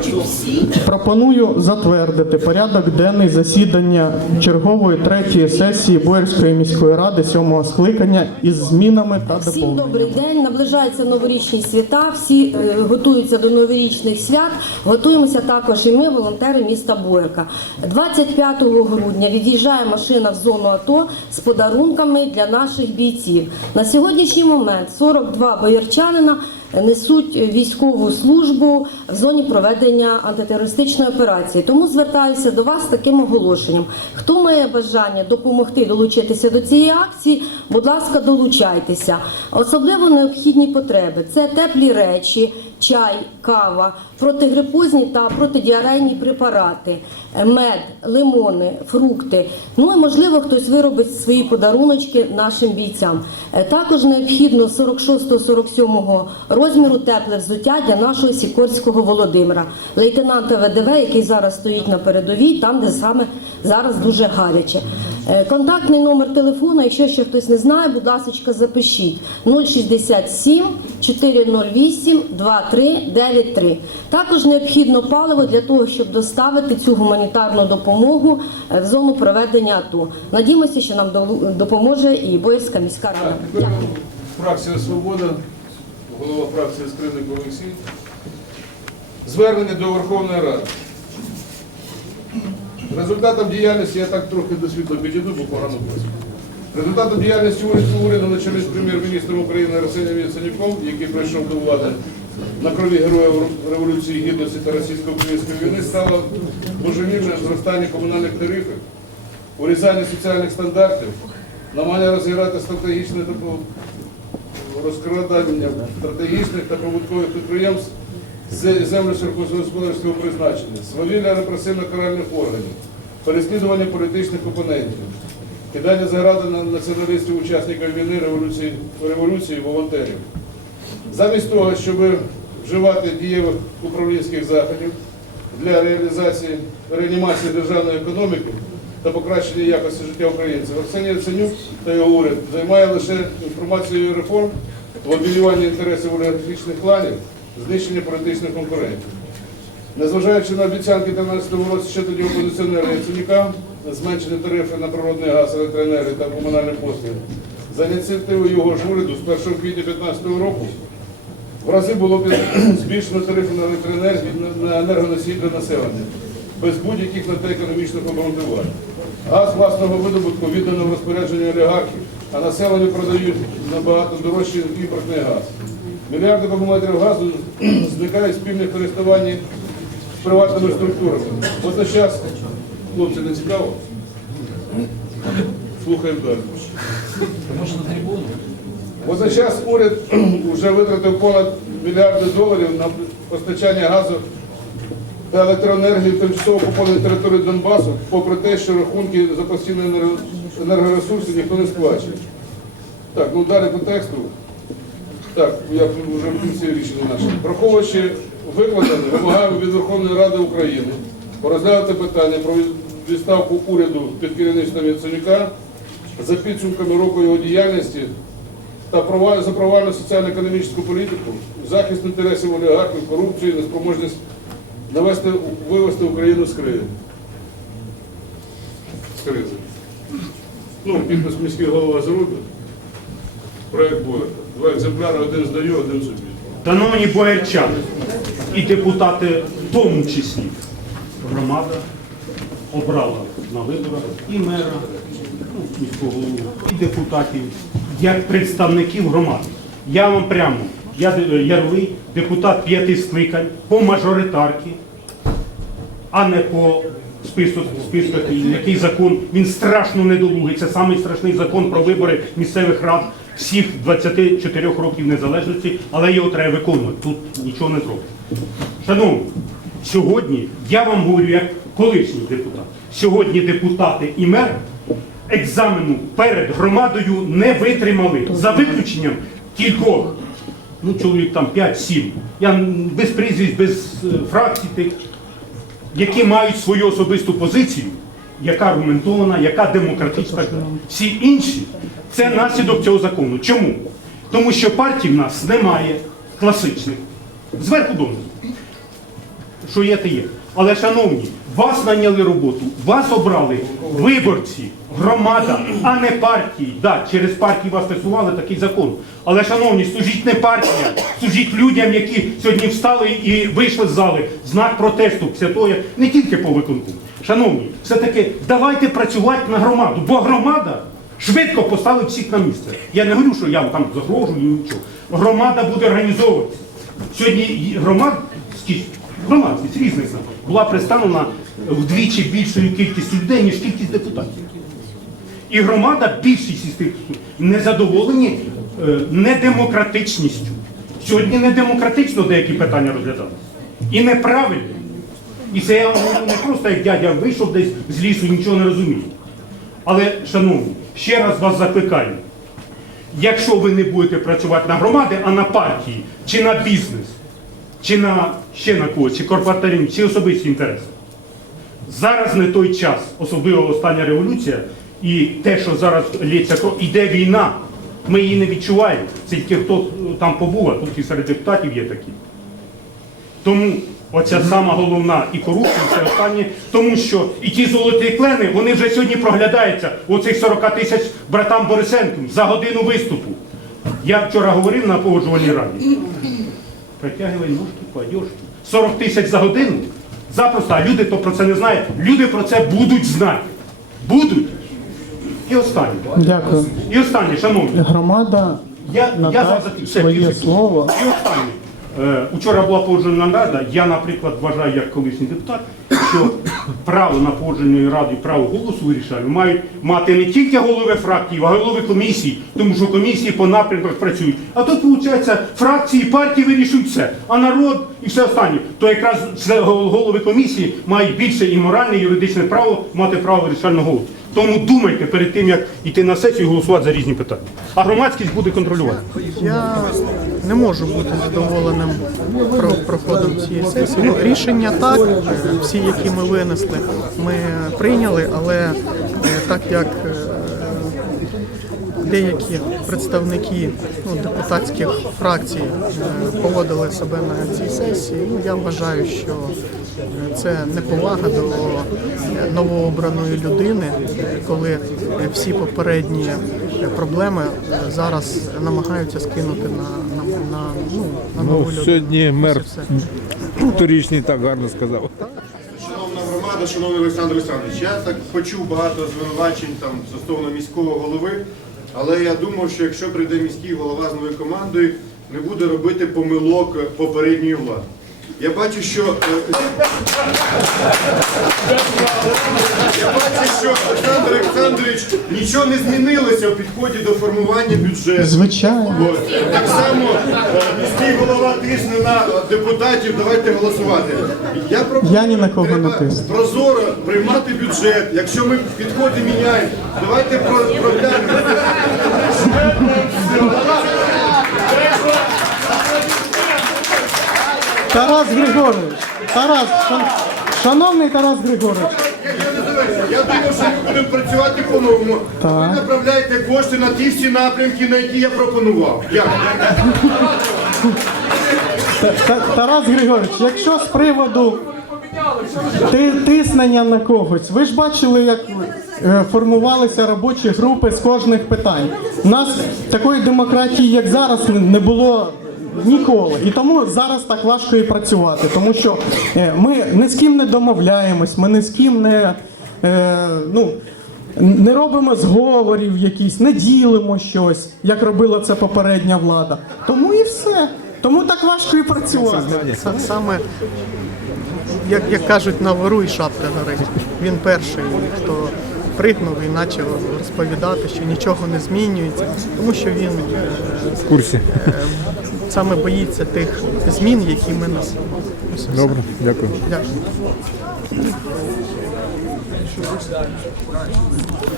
всі. Пропоную затвердити порядок денний засідання чергової третьої сесії Боярської міської ради сьомого скликання із змінами та Всім добрий день. Наближаються новорічні свята. Всі е, готуються до новорічних свят. Готуємося також і ми, волонтери міста Боярка. 25 грудня від'їжджає машина в зону АТО з подарунками для наших бійців. На сьогоднішній момент 42 боярчанина несуть військову службу в зоні проведення антитерористичної операції. Тому звертаюся до вас з таким оголошенням. Хто має бажання допомогти долучитися до цієї акції, будь ласка, долучайтеся. Особливо необхідні потреби це теплі речі, чай, кава, протигрипозні та протидіарейні препарати, мед, лимони, фрукти. Ну і можливо хтось виробить свої подаруночки нашим бійцям. Е, Також необхідно 46-47 розміру тепле взуття для нашого Сікорського Володимира, лейтенанта ВДВ, який зараз стоїть на передовій, там де саме зараз дуже гаряче. Е, Контактний номер телефону, якщо ще хтось не знає, будь ласка, запишіть 067 408 2393. Також необхідно паливо для того, щоб доставити цю гуманітарну допомогу е, в зону проведення АТО. Надіємося, що нам допоможе і Боярська міська рада. Дякую. Фракція Свобода, голова фракції Скрипник Олексій. Звернення до Верховної Ради. Результатом діяльності, я так трохи до світла підійду, бо погано бачу. Результатом діяльності уряду, уряду на чолі з прем'єр-міністром України Арсенієм Яценюком, який прийшов до влади на крові героїв Революції Гідності та російсько-української війни, стало божевільне зростання комунальних тарифів, урізання соціальних стандартів, намагання розіграти стратегічне розкрадання стратегічних та прибуткових підприємств з землі сільськогосподарського призначення, свавілля репресивно-каральних органів, переслідування політичних опонентів, кидання загради на націоналістів, учасників війни, революції, революції, волонтерів. Замість того, щоб вживати дієвих управлінських заходів для реалізації реанімації державної економіки та покращення якості життя українців, Арсеній Яценюк та його уряд займає лише інформацією реформ, лобіювання інтересів олігархічних кланів, знищення політичних конкурентів. Незважаючи на обіцянки 2013 році ще тоді опозиціонера Яценюка, зменшення тарифи на природний газ, електроенергію та комунальні послуги, за ініціативою його ж уряду з 1 квітня 2015 року в рази було збільшено тарифи на електроенергію на енергоносії для населення, без будь-яких на те економічних обґрунтувань. Газ власного видобутку віддано в розпорядження олігархів, а населенню продають набагато дорожчий імпортний газ. Мільярди кубометрів газу зникають в спільних користуванні з приватними структурами. Водночас, хлопці, не цікаво? Слухаємо далі. Водночас уряд вже витратив понад мільярди доларів на постачання газу та електроенергії в тимчасово окупованій території Донбасу, попри те, що рахунки за постійні енергоресурси ніхто не сплачує. Так, ну далі по тексту. Так, я вже в кінці рішення наше. Враховуючи викладене, вимагаємо від Верховної Ради України розглянути питання про відставку уряду під керівництвом Яценюка за підсумками року його діяльності та за провальну соціально-економічну політику, захист інтересів олігархів, корупцію, неспроможність навести, вивести Україну з кризи. З кризи. Ну, підпис міський голова зробить. Проект буде. Два екземпляри, один здаю, один собі. Шановні боярчани і депутати в тому числі, громада обрала на виборах і мера, ну, міського голову, і депутатів як представників громади. Я вам прямо, я ярлий, депутат п'яти скликань по мажоритарці, а не по списку, списку, який закон, він страшно недолугий. Це самий закон про вибори місцевих рад всіх 24 років незалежності, але його треба виконувати. Тут нічого не зробить. Шановні, сьогодні я вам говорю як колишній депутат. Сьогодні депутати і мер екзамену перед громадою не витримали за виключенням кількох ну, чоловік там 5-7. Я без прізвищ, без е, фракцій які мають свою особисту позицію, яка аргументована, яка демократична. Всі інші це наслідок цього закону. Чому? Тому що партій в нас немає класичних. Зверху донизу. що є, те є. Але, шановні, вас наняли роботу, вас обрали виборці, громада, а не партії. Да, через партії вас присували такий закон. Але, шановні, служіть не партія, служіть людям, які сьогодні встали і вийшли з зали. Знак протесту після не тільки по виконку. Шановні, все-таки давайте працювати на громаду, бо громада швидко поставить всіх на місце. Я не говорю, що я вам там загрожую, нічого. Громада буде організовуватися. Сьогодні громадськість, громадськість знаків була представлена вдвічі більшою кількістю людей, ніж кількість депутатів. І громада, більшість із тих не задоволені е, недемократичністю. Сьогодні недемократично деякі питання розглядалися. І неправильно. І це я вам говорю не просто як дядя вийшов десь з лісу, нічого не розуміє. Але, шановні, ще раз вас закликаю. Якщо ви не будете працювати на громади, а на партії, чи на бізнес, чи на ще на когось, чи корпоративні, чи особисті інтереси. Зараз не той час, особливо остання революція, і те, що зараз лється кров, іде війна. Ми її не відчуваємо. Це тільки хто е, там побув, а тут і серед депутатів є такі. Тому оця сама головна і корупція, і все останнє, тому що і ті золоті клени, вони вже сьогодні проглядаються у цих 40 тисяч братам Борисенком за годину виступу. Я вчора говорив на погоджувальній раді. Притягивай ножки одежці. 40 тисяч за годину. Запросто, а люди то про це не знають. Люди про це будуть знати. Будуть. І останнє. Дякую. І останнє, шановні. Громада Я, я за все, своє півсекунди. слово. І останнє. Е, Учора була погоджена рада. Я, наприклад, вважаю як колишній депутат, що право на погодженої ради, право голосу вирішальне мають мати не тільки голови фракції, а голови комісії, тому що комісії по напрямках працюють. А тут, виходить, фракції партії вирішують все, а народ і все останнє. То якраз голови комісії мають більше і моральне, і юридичне право мати право вирішального голосу. Тому думайте перед тим, як йти на сесію і голосувати за різні питання. А громадськість буде контролювати. Я не можу бути задоволеним про проходом цієї сесії. Ну, рішення так, всі, які ми винесли, ми прийняли, але е, так як е, деякі представники ну, депутатських фракцій е, поводили себе на цій сесії, ну я вважаю, що е, це неповага до е, новообраної людини, коли всі попередні проблеми зараз намагаються скинути на, на, на, ну, на нову Ну, людину. сьогодні мер торічний так гарно сказав. Шановна громада, шановний Олександр Олександрович, я так почув багато звинувачень там стосовно міського голови, але я думав, що якщо прийде міський голова з новою командою, не буде робити помилок попередньої влади. Я бачу, що е, я бачу, що Олександр Олександрович нічого не змінилося в підході до формування бюджету. Звичайно. От. Так само е, міський голова тисне на депутатів, давайте голосувати. Я, пропоную, Я ні на кого не треба тисну. Прозоро приймати бюджет. Якщо ми підходи міняємо, давайте про, проглянемо. Тарас Григорович, Тарас, шан- шановний Тарас Григорович, Я, думаю, що ми будемо працювати по-новому. Ви направляєте кошти на ті всі напрямки, на які я пропонував. Тарас Григорович, якщо з приводу ти- тиснення на когось, ви ж бачили, як е, формувалися робочі групи з кожних питань. У нас такої демократії, як зараз, не було. Ніколи. І тому зараз так важко і працювати, тому що е, ми ні з ким не домовляємось, ми ні з ким не, е, ну, не робимо зговорів якісь, не ділимо щось, як робила це попередня влада. Тому і все. Тому так важко і працювати. Саме, як, як кажуть, на вору і шапка горить. Він перший, хто пригнув і почав розповідати, що нічого не змінюється, тому що він е, В курсі. саме боїться тих змін, які ми все. Добре, дякую. Дякую.